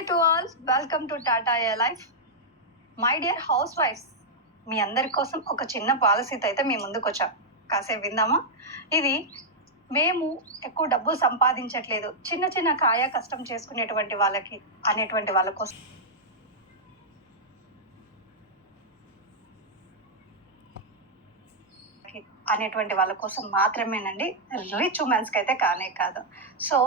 నమస్తే to all, welcome to Tata air life. My dear హౌస్ వైఫ్స్, మీ అందరి కోసం ఒక చిన్న పాలసీతో అయితే మీ ముందుకు వచ్చాం. కాసేపు విందామా? ఇది మేము ఎక్కువ డబ్బు సంపాదించట్లేదు, చిన్న చిన్న కాయ కష్టం చేసుకునేటువంటి వాళ్ళకి అనేటువంటి వాళ్ళ కోసం మాత్రమేనండి. రిచ్ ఉమెన్స్కి అయితే కానే కాదు. సో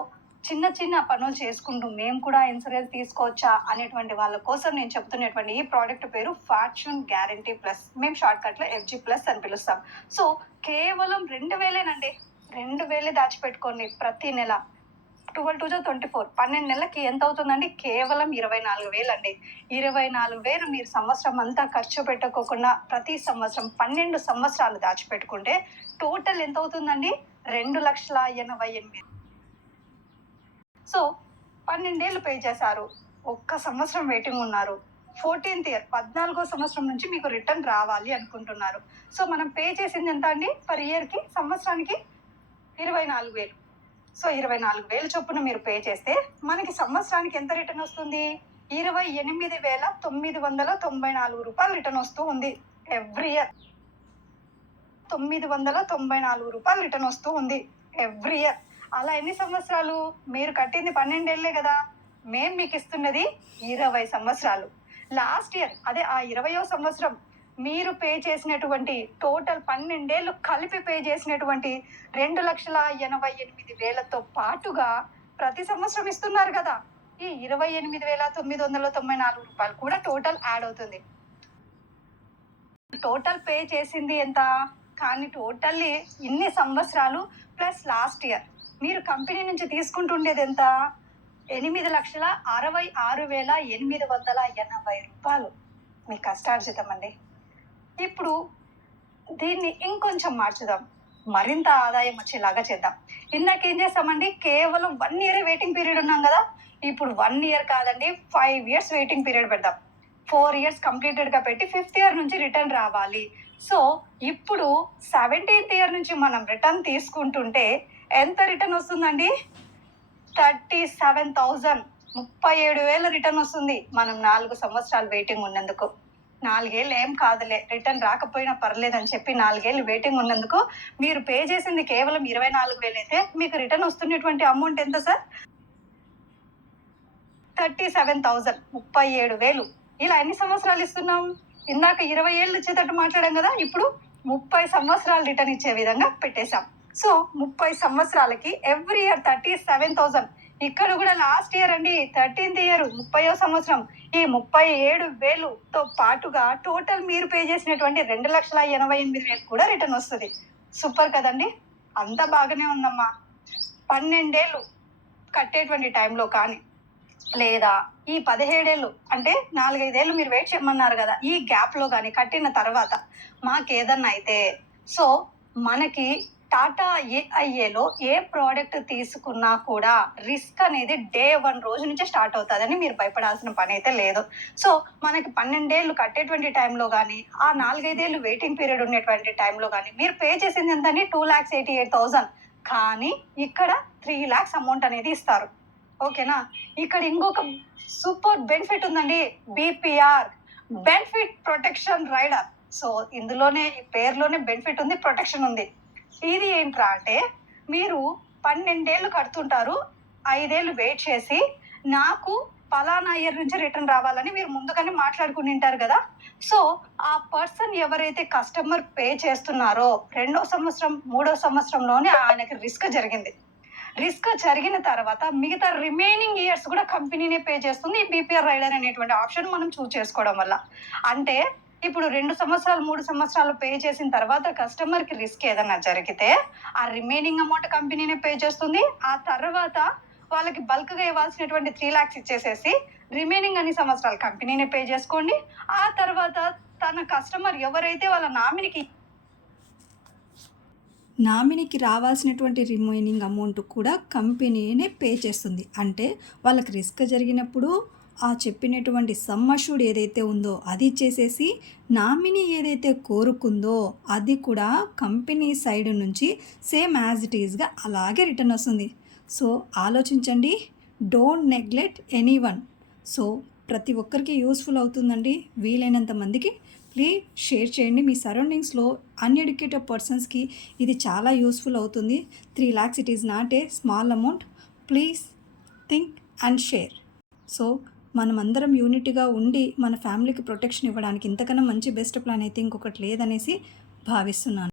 చిన్న చిన్న పనులు చేసుకుంటూ మేము కూడా ఇన్సూరెన్స్ తీసుకోవచ్చా అనేటువంటి వాళ్ళ కోసం నేను చెప్తున్నటువంటి ఈ ప్రోడక్ట్ పేరు ఫార్చ్యూన్ గ్యారంటీ ప్లస్. మేము షార్ట్ కట్లో FG ప్లస్ అని పిలుస్తాం. సో కేవలం 2000 2000 దాచిపెట్టుకోండి ప్రతి నెల. 12 12 నెలలకి ఎంత అవుతుందండి? కేవలం 24,000 అండి. 24,000 మీరు సంవత్సరం అంతా ఖర్చు పెట్టుకోకుండా ప్రతి సంవత్సరం 12 సంవత్సరాలు దాచిపెట్టుకుంటే టోటల్ ఎంత అవుతుందండి? 2,88,000. సో 12 ఏళ్ళు పే చేశారు, ఒక్క సంవత్సరం వెయిటింగ్ ఉన్నారు. 14th ఇయర్ 14వ సంవత్సరం నుంచి మీకు రిటర్న్ రావాలి అనుకుంటున్నారు. సో మనం పే చేసింది ఎంత అండి? పర్ ఇయర్కి సంవత్సరానికి 24,000. సో 24,000 చొప్పున మీరు పే చేస్తే మనకి సంవత్సరానికి ఎంత రిటర్న్ వస్తుంది? 28,994 రూపాయలు రిటర్న్ వస్తూ ఉంది ఎవ్రీ ఇయర్. 994 రూపాయలు రిటర్న్ వస్తూ ఉంది ఎవ్రీ ఇయర్. అలా ఎన్ని సంవత్సరాలు? మీరు కట్టింది 12 ఏళ్లే కదా, మేము మీకు ఇస్తున్నది 20 సంవత్సరాలు. లాస్ట్ ఇయర్ అదే ఆ 20వ సంవత్సరం మీరు పే చేసినటువంటి టోటల్ 12 ఏళ్ళు కలిపి పే చేసినటువంటి 2,88,000తో పాటుగా ప్రతి సంవత్సరం ఇస్తున్నారు కదా, ఈ 28,994 రూపాయలు కూడా టోటల్ యాడ్ అవుతుంది. టోటల్ పే చేసింది ఎంత? కానీ టోటల్లీ ఇన్ని సంవత్సరాలు ప్లస్ లాస్ట్ ఇయర్ మీరు కంపెనీ నుంచి తీసుకుంటుండేది ఎంత? 8,66,880 రూపాయలు మీ కష్టార్జితం అండి. ఇప్పుడు దీన్ని ఇంకొంచెం మార్చుదాం, మరింత ఆదాయం వచ్చేలాగా చేద్దాం. ఇందాకేం చేస్తామండి? కేవలం 1 ఇయర్ వెయిటింగ్ పీరియడ్ ఉన్నాం కదా, ఇప్పుడు 1 ఇయర్ కాదండి 5 ఇయర్స్ వెయిటింగ్ పీరియడ్ పెడదాం. 4 ఇయర్స్ కంప్లీటెడ్గా పెట్టి 5th ఇయర్ నుంచి రిటర్న్ రావాలి. సో ఇప్పుడు 17th ఇయర్ నుంచి మనం రిటర్న్ తీసుకుంటుంటే ఎంత రిటర్న్ వస్తుందండి? 37,000, 37,000 రిటర్న్ వస్తుంది. మనం 4 సంవత్సరాలు వెయిటింగ్ ఉన్నందుకు. 4 ఏళ్ళు ఏం కాదులే, రిటర్న్ రాకపోయినా పర్లేదని చెప్పి 4 ఏళ్ళు వెయిటింగ్ ఉన్నందుకు మీరు పే చేసింది కేవలం 24,000 అయితే మీకు రిటర్న్ వస్తున్నటువంటి అమౌంట్ ఎంత సార్? 37,000, 37,000. ఇలా ఎన్ని సంవత్సరాలు ఇస్తున్నాం? ఇందాక 20 ఏళ్ళు ఇచ్చేటట్టు మాట్లాడాం కదా, ఇప్పుడు 30 సంవత్సరాలు రిటర్న్ ఇచ్చే విధంగా పెట్టేశాం. సో 30 సంవత్సరాలకి ఎవ్రీ ఇయర్ 37,000. ఇక్కడ కూడా లాస్ట్ ఇయర్ అండి 13th ఇయర్ 30వ సంవత్సరం ఈ 37,000తో పాటుగా టోటల్ మీరు పే చేసినటువంటి 2,88,000 కూడా రిటర్న్ వస్తుంది. సూపర్ కదండి, అంతా బాగానే ఉందమ్మా. 12 ఏళ్ళు కట్టేటువంటి టైంలో కానీ లేదా ఈ 17 ఏళ్ళు అంటే 4-5 ఏళ్ళు మీరు వెయిట్ చేయమన్నారు కదా, ఈ గ్యాప్లో కానీ కట్టిన తర్వాత మాకేదన్నా అయితే సో మనకి టాటా AIAలో ఏ ప్రోడక్ట్ తీసుకున్నా కూడా రిస్క్ అనేది డే 1 రోజు నుంచే స్టార్ట్ అవుతుందని మీరు భయపడాల్సిన పని అయితే లేదు. సో మనకి 12 ఏళ్ళు కట్టేటువంటి టైంలో కానీ ఆ 4-5 ఏళ్ళు వెయిటింగ్ పీరియడ్ ఉండేటువంటి టైంలో కానీ మీరు పే చేసింది ఎంతండి? 2,88,000. కానీ ఇక్కడ 3 lakhs అమౌంట్ అనేది ఇస్తారు. ఓకేనా? ఇక్కడ ఇంకొక సూపర్ బెనిఫిట్ ఉందండి, BPR, benefit protection rider. So ఇందులోనే ఈ పేరులోనే బెనిఫిట్ ఉంది, ప్రొటెక్షన్ ఉంది. ఇది ఏంట్రా అంటే మీరు 12 ఏళ్ళు కడుతుంటారు, 5 ఏళ్ళు వెయిట్ చేసి నాకు పలానా ఇయర్ నుంచి రిటర్న్ రావాలని మీరు ముందుగానే మాట్లాడుకుని ఉంటారు కదా. సో ఆ పర్సన్ ఎవరైతే కస్టమర్ పే చేస్తున్నారో 2వ సంవత్సరం 3వ సంవత్సరంలోనే ఆయనకి రిస్క్ జరిగిన తర్వాత మిగతా రిమైనింగ్ ఇయర్స్ కూడా కంపెనీనే పే చేస్తుంది ఈ BPR రైడర్ అనేటువంటి ఆప్షన్ మనం చూస్ చేసుకోవడం వల్ల. అంటే ఇప్పుడు 2 సంవత్సరాలు 3 సంవత్సరాలు పే చేసిన తర్వాత కస్టమర్కి రిస్క్ ఏదైనా జరిగితే ఆ రిమైనింగ్ అమౌంట్ కంపెనీనే పే చేస్తుంది. ఆ తర్వాత వాళ్ళకి బల్క్గా ఇవ్వాల్సినటువంటి 3 lakhs ఇచ్చేసేసి రిమైనింగ్ అన్ని సంవత్సరాలు కంపెనీనే పే చేసుకోండి. ఆ తర్వాత తన కస్టమర్ ఎవరైతే వాళ్ళ నామినీకి రావాల్సినటువంటి రిమైనింగ్ అమౌంట్ కూడా కంపెనీనే పే చేస్తుంది. అంటే వాళ్ళకి రిస్క్ జరిగినప్పుడు ఆ చెప్పినటువంటి సమ్ అష్యూర్డ్ ఏదైతే ఉందో అది ఇచ్చేసేసి నామినీ ఏదైతే కోరుకుందో అది కూడా కంపెనీ సైడ్ నుంచి సేమ్ యాజ్ ఇట్ ఈజ్గా అలాగే రిటర్న్ వస్తుంది. సో ఆలోచించండి, డోంట్ నెగ్లెక్ట్ ఎనీవన్. సో ప్రతి ఒక్కరికి యూస్ఫుల్ అవుతుందండి. వీలైనంత మందికి ప్లీజ్ షేర్ చేయండి. మీ సరౌండింగ్స్లో అన్ఎడ్యుకేటెడ్ పర్సన్స్కి ఇది చాలా యూస్ఫుల్ అవుతుంది. 3 lakhs it is not a small amount. Please think and share. So మనమందరం యూనిటీగా ఉండి మన ఫ్యామిలీకి ప్రొటెక్షన్ ఇవ్వడానికి ఇంతకన్నా మంచి బెస్ట్ ప్లాన్ అయితే ఇంకొకటి లేదనేసి భావిస్తున్నాను.